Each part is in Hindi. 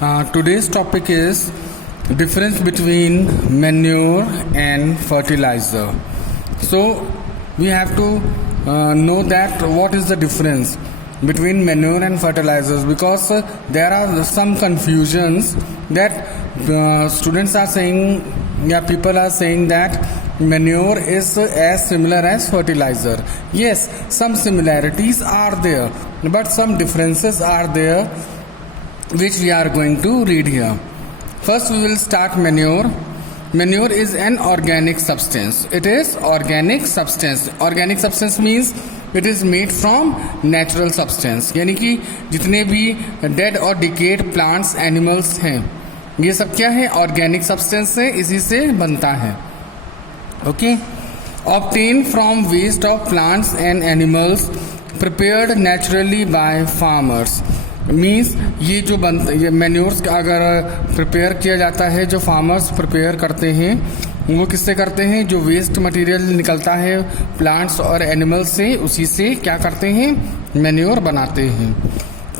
Today's topic is difference between manure and fertilizer. So we have to know that what is the difference between manure and fertilizers, because there are some confusions that students are saying, people are saying that manure is as similar as fertilizer. Yes, some similarities are there, but some differences are there which we are going to read here. First we will start manure. Manure is an organic substance. It is organic substance. Organic substance means it is made from natural substance. यानी कि जितने भी dead और decayed plants, animals हैं, ये सब क्या है? Organic substance से, इसी से बनता है. Okay? Obtained from waste of plants and animals prepared naturally by farmers. Means ये जो बनता ये मैन्योर्स अगर प्रिपेयर किया जाता है, जो फार्मर्स प्रिपेयर करते हैं वो किससे करते हैं? जो वेस्ट मटेरियल निकलता है प्लांट्स और एनिमल्स से, उसी से क्या करते हैं? मैन्योर बनाते हैं.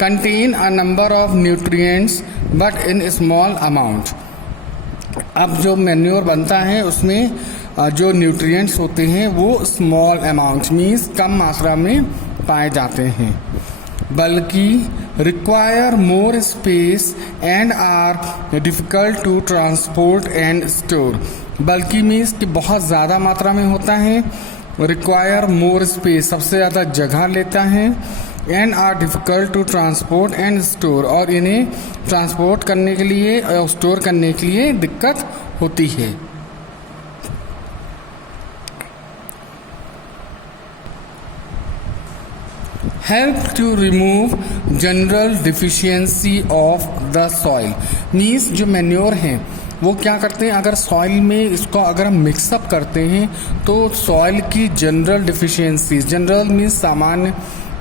Contain a number of nutrients but in small amount. अब जो मैन्योर बनता है उसमें जो न्यूट्रिएंट्स होते हैं वो स्मॉल अमाउंट मीन्स कम मात्रा में पाए जाते हैं. बल्कि require more space and are difficult to transport and store. बल्कि मीन्स कि बहुत ज़्यादा मात्रा में होता है. require more space सबसे ज़्यादा जगह लेता है. and are difficult to transport and store और इन्हें ट्रांसपोर्ट करने के लिए और स्टोर करने के लिए दिक्कत होती है. Help to remove general deficiency of the soil. Means जो मैन्योर हैं वो क्या करते हैं? अगर सॉइल में इसको अगर हम मिक्सअप करते हैं तो सॉइल की जनरल डिफिशियंसी, जनरल मीन्स सामान्य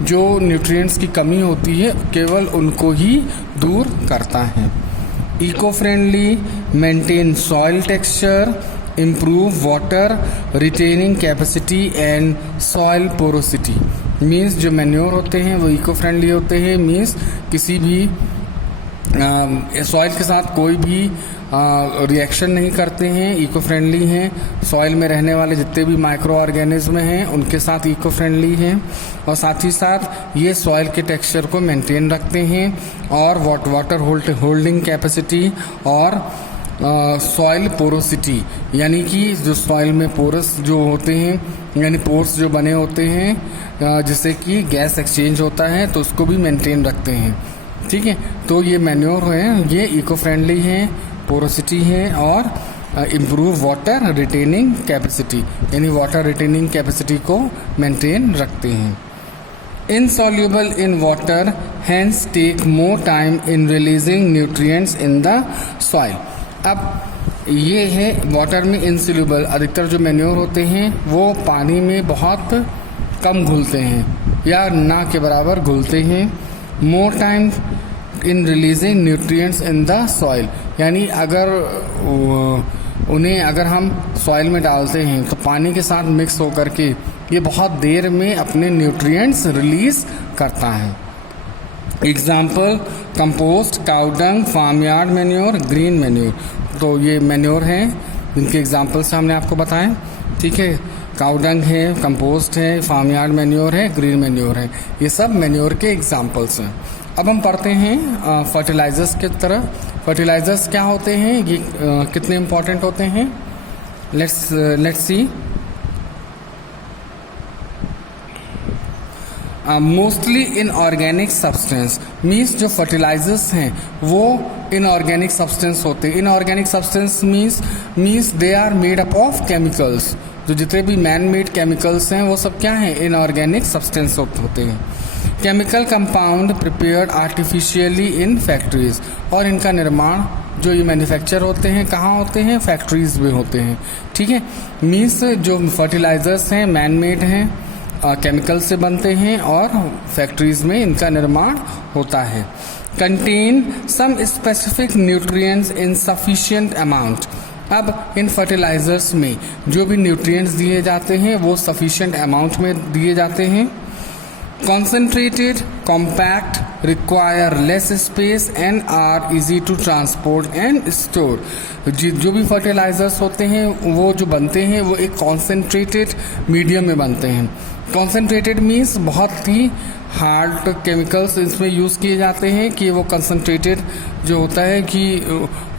जो न्यूट्रिएंट्स की कमी होती है केवल उनको ही दूर करता है. Eco friendly, maintain soil texture, improve water retaining capacity and soil porosity. Means जो मैन्योर होते हैं वो इको फ्रेंडली होते हैं. मीन्स किसी भी सॉइल के साथ कोई भी रिएक्शन नहीं करते हैं, इको फ्रेंडली हैं. सॉइल में रहने वाले जितने भी माइक्रो ऑर्गेनिज्म हैं उनके साथ इको फ्रेंडली हैं, और साथ ही साथ ये सॉइल के टेक्सचर को मेंटेन रखते हैं, और वाटर होल्डिंग कैपेसिटी और सॉइल पोरोसिटी, यानी कि जो सॉइल में पोरस जो होते हैं, यानी पोर्स जो बने होते हैं जिससे कि गैस एक्सचेंज होता है, तो उसको भी मेंटेन रखते हैं. ठीक है, तो ये मैन्योर हैं, ये इको फ्रेंडली हैं, पोरोसिटी है और इम्प्रूव वाटर रिटेनिंग कैपेसिटी, यानी वाटर रिटेनिंग कैपेसिटी को मेंटेन रखते हैं. Insoluble in water hence take more time in releasing nutrients in the soil. अब ये है वाटर में इनसॉल्युबल. अधिकतर जो मैन्योर होते हैं वो पानी में बहुत कम घुलते हैं या ना के बराबर घुलते हैं. मोर time in releasing nutrients in the soil, यानी अगर उन्हें अगर हम सॉइल में डालते हैं तो पानी के साथ मिक्स होकर के ये बहुत देर में अपने न्यूट्रिएंट्स रिलीज करता है. Example compost, cow dung, farm yard manure, green manure. तो ये मैन्योर हैं जिनके एग्जाम्पल्स हमने आपको बताएं. ठीक है, काउडंग है, कंपोस्ट है, फार्म यार्ड मैन्योर है, ग्रीन मैन्योर है. ये सब मैन्योर के एग्जाम्पल्स हैं. अब हम पढ़ते हैं फर्टिलाइजर्स की तरह. फर्टिलाइजर्स क्या होते हैं, ये कितने इम्पोर्टेंट होते हैं? Let's see. Mostly inorganic substance. Means जो फर्टिलाइजर्स हैं वो इनऑर्गेनिक सब्सटेंस होते हैं. Inorganic substance means they are made up of chemicals. जो जितने भी मैन मेड केमिकल्स हैं वो सब क्या हैं? इनऑर्गेनिक सब्सटेंस होते हैं. Chemical compound prepared artificially in factories. और इनका निर्माण जो ये मैन्युफैक्चर होते हैं कहाँ होते हैं? फैक्ट्रीज में होते हैं. ठीक है, मीन्स जो फर्टिलाइजर्स हैं मैन मेड हैं, केमिकल से बनते हैं और फैक्ट्रीज में इनका निर्माण होता है. Contain some specific nutrients in sufficient amount. अब इन फर्टिलाइजर्स में जो भी न्यूट्रिएंट्स दिए जाते हैं वो सफिशिएंट अमाउंट में दिए जाते हैं. concentrated, compact, require less space and are easy to transport and store. जो भी फर्टिलाइजर्स होते हैं वो जो बनते हैं वो एक कॉन्सेंट्रेटेड मीडियम में बनते हैं. कॉन्सेंट्रेटेड मीन्स बहुत ही हार्ड केमिकल्स इसमें यूज़ किए जाते हैं कि वो कंसनट्रेटेड जो होता है कि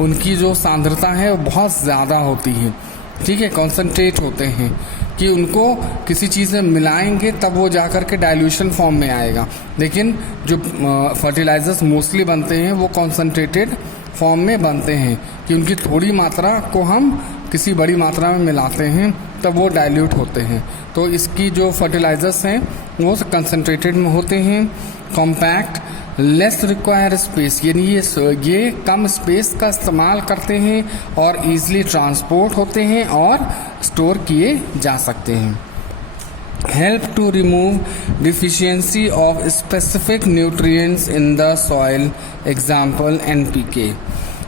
उनकी जो सांद्रता है वो बहुत ज़्यादा होती है. ठीक है, कॉन्सेंट्रेट होते हैं कि उनको किसी चीज़ में मिलाएंगे तब वो जा कर के डाइल्यूशन फॉर्म में आएगा. लेकिन जो फर्टिलाइजर्स मोस्टली बनते हैं वो कॉन्सेंट्रेटेड फॉर्म में बनते हैं कि उनकी थोड़ी मात्रा को हम किसी बड़ी मात्रा में मिलाते हैं तब वो डाइल्यूट होते हैं. तो इसकी जो फर्टिलाइजर्स हैं वो कंसनट्रेटेड में होते हैं. कॉम्पैक्ट, लेस रिक्वायर स्पेस, यानी ये कम स्पेस का इस्तेमाल करते हैं और ईजिली ट्रांसपोर्ट होते हैं और स्टोर किए जा सकते हैं. Help to remove deficiency of specific nutrients in the soil, example NPK.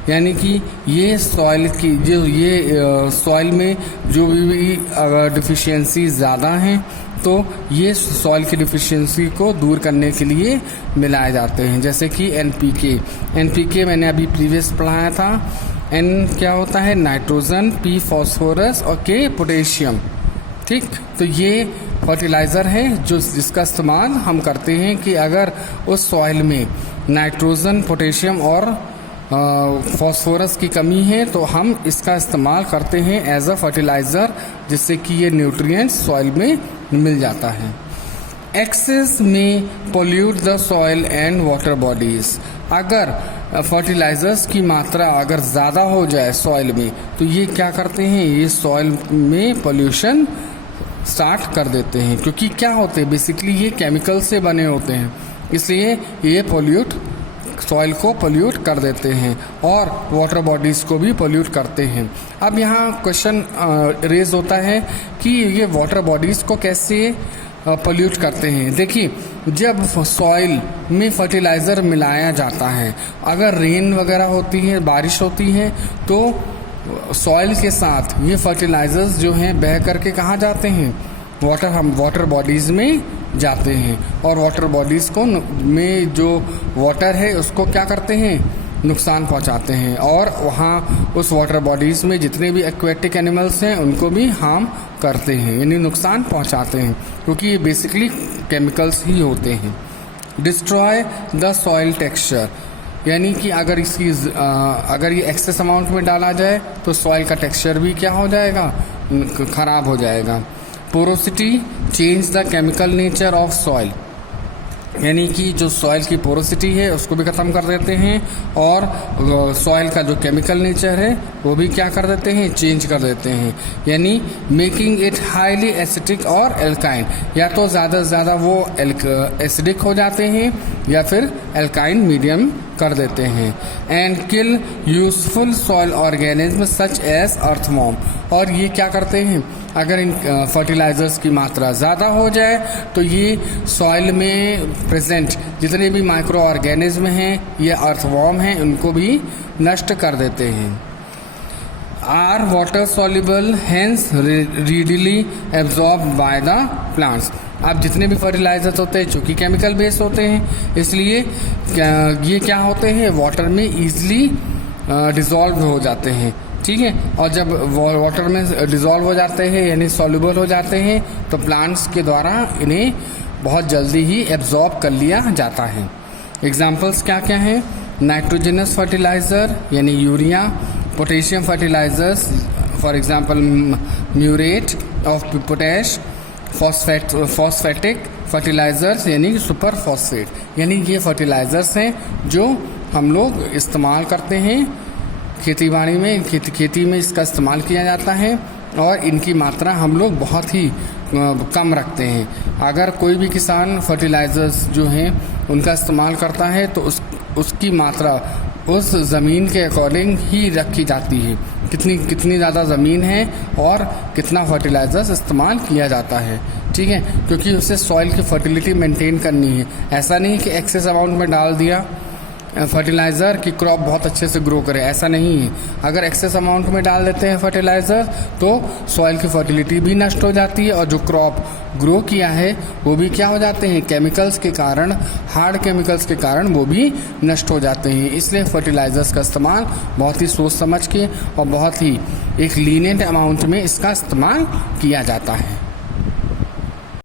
यानी कि ये सॉइल की ये सॉइल में जो भी अगर डिफिशियंसी ज़्यादा हैं तो ये सॉइल की डिफिशियंसी को दूर करने के लिए मिलाए जाते हैं. जैसे कि NPK मैंने अभी प्रीवियस पढ़ाया था. N क्या होता है? नाइट्रोजन, P फॉस्फोरस और K पोटेशियम. ठीक, तो ये फर्टिलाइज़र है जिसका इस्तेमाल हम करते हैं कि अगर उस सॉइल में नाइट्रोजन, पोटेशियम और फॉस्फोरस की कमी है तो हम इसका इस्तेमाल करते हैं एज अ फर्टिलाइज़र, जिससे कि ये न्यूट्रिएंट्स सॉइल में मिल जाता है. एक्सेस में pollute the soil and water bodies. अगर फर्टिलाइजर्स की मात्रा अगर ज़्यादा हो जाए सॉइल में तो ये क्या करते हैं, ये सॉइल में पोल्यूशन स्टार्ट कर देते हैं. क्योंकि क्या होते हैं, बेसिकली ये केमिकल से बने होते हैं, इसलिए ये सॉइल को पोल्यूट कर देते हैं और वाटर बॉडीज़ को भी पोल्यूट करते हैं. अब यहाँ क्वेश्चन रेज होता है कि ये वाटर बॉडीज़ को कैसे पोल्यूट करते हैं. देखिए, जब सॉइल में फर्टिलाइज़र मिलाया जाता है, अगर रेन वगैरह होती है, बारिश होती है, तो सॉइल के साथ ये फर्टिलाइजर्स जो हैं बह करके कहाँ जाते हैं, वाटर बॉडीज़ में जाते हैं. और वाटर बॉडीज़ को में जो वाटर है उसको क्या करते हैं, नुकसान पहुंचाते हैं. और वहाँ उस वाटर बॉडीज़ में जितने भी एक्वेटिक एनिमल्स हैं उनको भी हार्म करते हैं, यानी नुकसान पहुंचाते हैं, क्योंकि ये बेसिकली केमिकल्स ही होते हैं. डिस्ट्रॉय द सॉइल टेक्सचर, यानी कि अगर ये एक्सेस अमाउंट में डाला जाए तो सॉइल का टेक्सचर भी क्या हो जाएगा, ख़राब हो जाएगा. Porosity, change the chemical nature of soil, यानी कि जो सॉइल की पोरोसिटी है उसको भी ख़त्म कर देते हैं और सॉइल का जो केमिकल नेचर है वो भी क्या कर देते हैं, चेंज कर देते हैं. यानी मेकिंग इट हाईली एसिडिक और एल्काइन, या तो ज़्यादा से ज़्यादा वो एसिडिक हो जाते हैं या फिर एल्काइन मीडियम कर देते हैं. And kill useful soil organism such as earthworm, और ये क्या करते हैं, अगर इन फर्टिलाइजर्स की मात्रा ज़्यादा हो जाए तो ये सॉइल में प्रेजेंट जितने भी माइक्रो ऑर्गेनिज्म हैं, ये अर्थवॉर्म हैं, उनको भी नष्ट कर देते हैं. Are water soluble, hence readily absorb by the plants. अब जितने भी फर्टिलाइजर्स होते हैं चूँकि केमिकल बेस होते हैं, इसलिए ये क्या होते हैं, वाटर में ईजिली डिज़ोल्व हो जाते हैं. ठीक है, और जब वाटर में डिज़ोल्व हो जाते हैं यानी सॉल्युबल हो जाते हैं तो प्लांट्स के द्वारा इन्हें बहुत जल्दी ही एब्जॉर्ब कर लिया जाता है. एग्जांपल्स क्या क्या हैं, नाइट्रोजनस फर्टिलाइज़र यानी urea, potassium fertilisers for example muriate of potash, phosphatic fertilisers यानी सुपर फॉस्फेट, यानी ये फर्टिलाइजर्स हैं जो हम लोग इस्तेमाल करते हैं खेती बाड़ी में. खेती में इसका इस्तेमाल किया जाता है और इनकी मात्रा हम लोग बहुत ही कम रखते हैं. अगर कोई भी किसान फर्टिलाइजर्स जो हैं उनका इस्तेमाल करता है तो उसकी मात्रा उस ज़मीन के अकॉर्डिंग ही रखी जाती है, कितनी ज़्यादा ज़मीन है और कितना फर्टिलाइजर्स इस्तेमाल किया जाता है. ठीक है, क्योंकि उसे सॉइल की फर्टिलिटी मेंटेन करनी है. ऐसा नहीं कि एक्सेस अमाउंट में डाल दिया फर्टिलाइज़र कि क्रॉप बहुत अच्छे से ग्रो करे, ऐसा नहीं है। अगर एक्सेस अमाउंट में डाल देते हैं फर्टिलाइज़र तो सॉइल की फर्टिलिटी भी नष्ट हो जाती है और जो क्रॉप ग्रो किया है वो भी क्या हो जाते हैं, केमिकल्स के कारण, हार्ड केमिकल्स के कारण वो भी नष्ट हो जाते हैं। इसलिए फर्टिलाइज़र्स का इस्तेमाल बहुत ही सोच समझ के और बहुत ही एक लीनिएंट अमाउंट में इसका इस्तेमाल किया जाता है।